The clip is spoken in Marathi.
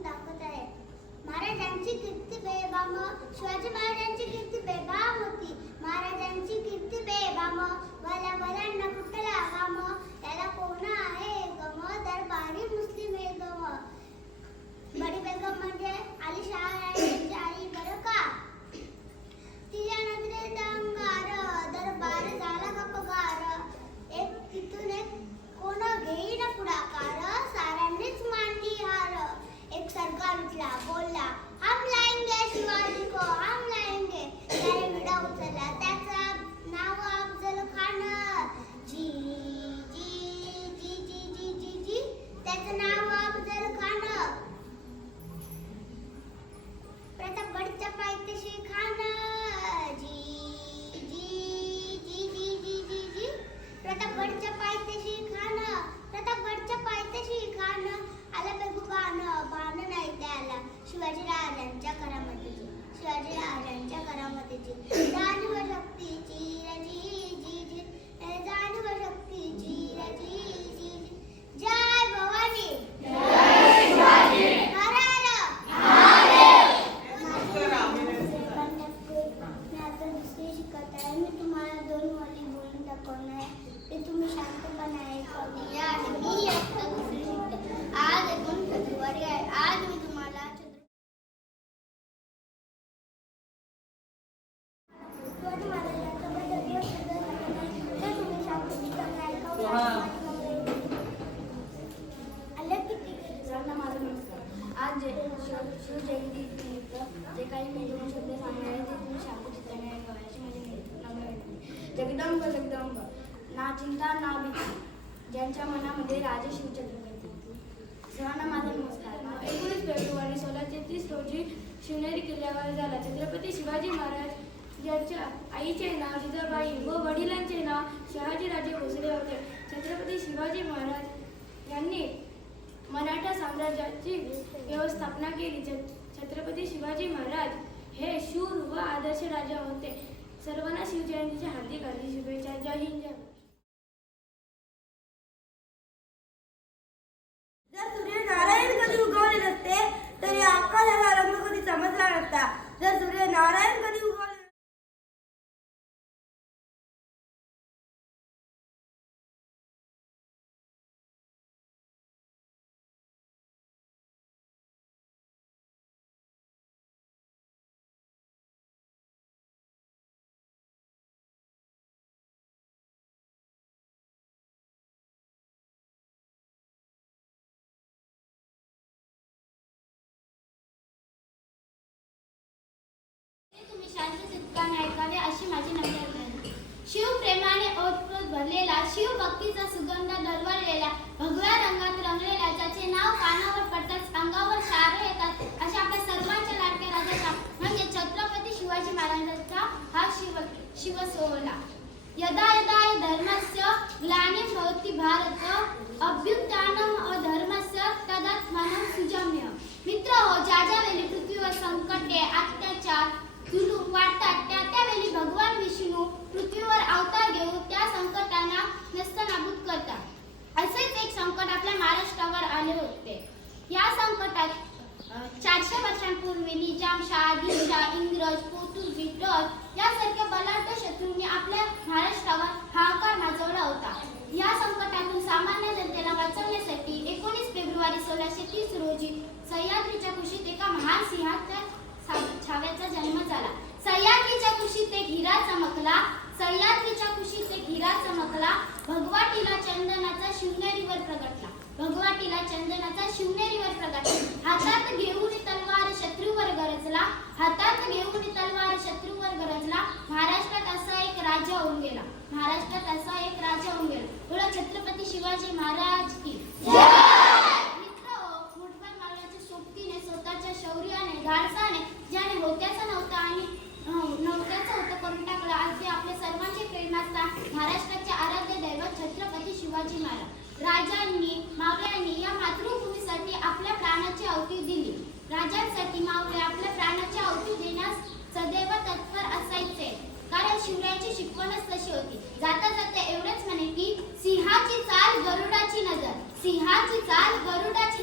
दाखवत आहे महाराजांची कीर्ती बेबाम शिवाजी महाराजांची कीर्ती बेबाम होती. महाराजांची कीर्ती बेबाम वाला वलांना कुठला आगाम जे काही मी दोन शब्द सांगणार आहे ते तुम्ही शांतचित्ताने ऐकावे माझी नम्र विनंती. जगदंब जगदंब. ना चिंता ना भीती. ज्यांच्या मनामध्ये राजे शिवछत्रपती सर्वांना माझा नमस्कार. एकोणीस फेब्रुवारी सोळाशे तीस रोजी शिवनेरी किल्ल्यावर झाला. छत्रपती शिवाजी महाराज यांच्या आईचे नाव जिजाबाई व वडिलांचे नाव शहाजीराजे भोसले होते. छत्रपती शिवाजी महाराज यांनी मराठा साम्राज्याची व्यवस्थापना केली. छ- छत्रपती शिवाजी महाराज हे शूर व आदर्श राजा होते. सर्वांना शिवजयंतीच्या हार्दिक हार्दिक शुभेच्छा. जय हिंद जय त्यांचे तुम्ही चित्ताने ऐकावे अशी माझी नम्र विनंती शिवप्रेमाने ओतप्रोत भरलेला शिवभक्तीचा सुगंध दरवळलेला भगव्या रंगात रंगलेला ज्याचे नाव कानावर पडताच अंगावर शार येतात अशा आपल्या सर्वांच्या लाडक्या राजाचा म्हणजे छत्रपती शिवाजी महाराजांचा हा शिव शिव सोहळा यदा यदा धर्मस्य धर्मस्य भवति भारत अभ्युत्थानम अधर्मस्य तदात्मानं सुजम्य। मित्र हो ज्या ज्या वेळी पृथ्वीवर संकटे अत्याचार महाराष्ट्रावर आले होते. या संकटात चारशे वर्षांपूर्वी निजामशाह आदिलशाह इंग्रज पोर्तुगीज डच यासारख्या बलाढ्य शत्रूंनी आपल्या महाराष्ट्रावर हाकार माजवला होता. या संकटातून सामान्य जनतेला वाचवण्यासाठी एकोणीस फेब्रुवारी सोळाशे तीस रोजी सह्याद्रीच्या कुशीत एका महान सिंहाच्या छाव्याचा जन्म झाला. सह्याद्रीच्या कुशीत एक हिरा चमकला सह्याद्रीच्या कुशीत एक हिरा चमकला भगवाटीला चंदनाचा शिवनेरीवर प्रगटला भगवाटीला चंदनाचा शिवनेरीवर प्रगटला हातात घेऊन तलवार शत्रूवर गरजला हातात घेऊन तलवार शत्रूवर गरजला. महाराष्ट्रात असा एक राजा होऊन गेला. महाराष्ट्रात असा एक राजा होऊन गेला. बोला छत्रपती शिवाजी महाराज की? स्वतःच्या शौर्याने धाडसाने ज्याने होत्याचा नव्हता आणि नव्हत्याचा होतं करून टाकला. आज ते आपल्या सर्वांचे प्रेरणास्थान महाराष्ट्राचे आराध्य दैवत छत्रपती शिवाजी महाराज. राजांनी मावळ्यांनी या मातृभूमीसाठी आपल्या प्राणाची अवती दिली. राजांसाठी मावळे आपल्या सिंहाची चाल गरुडाची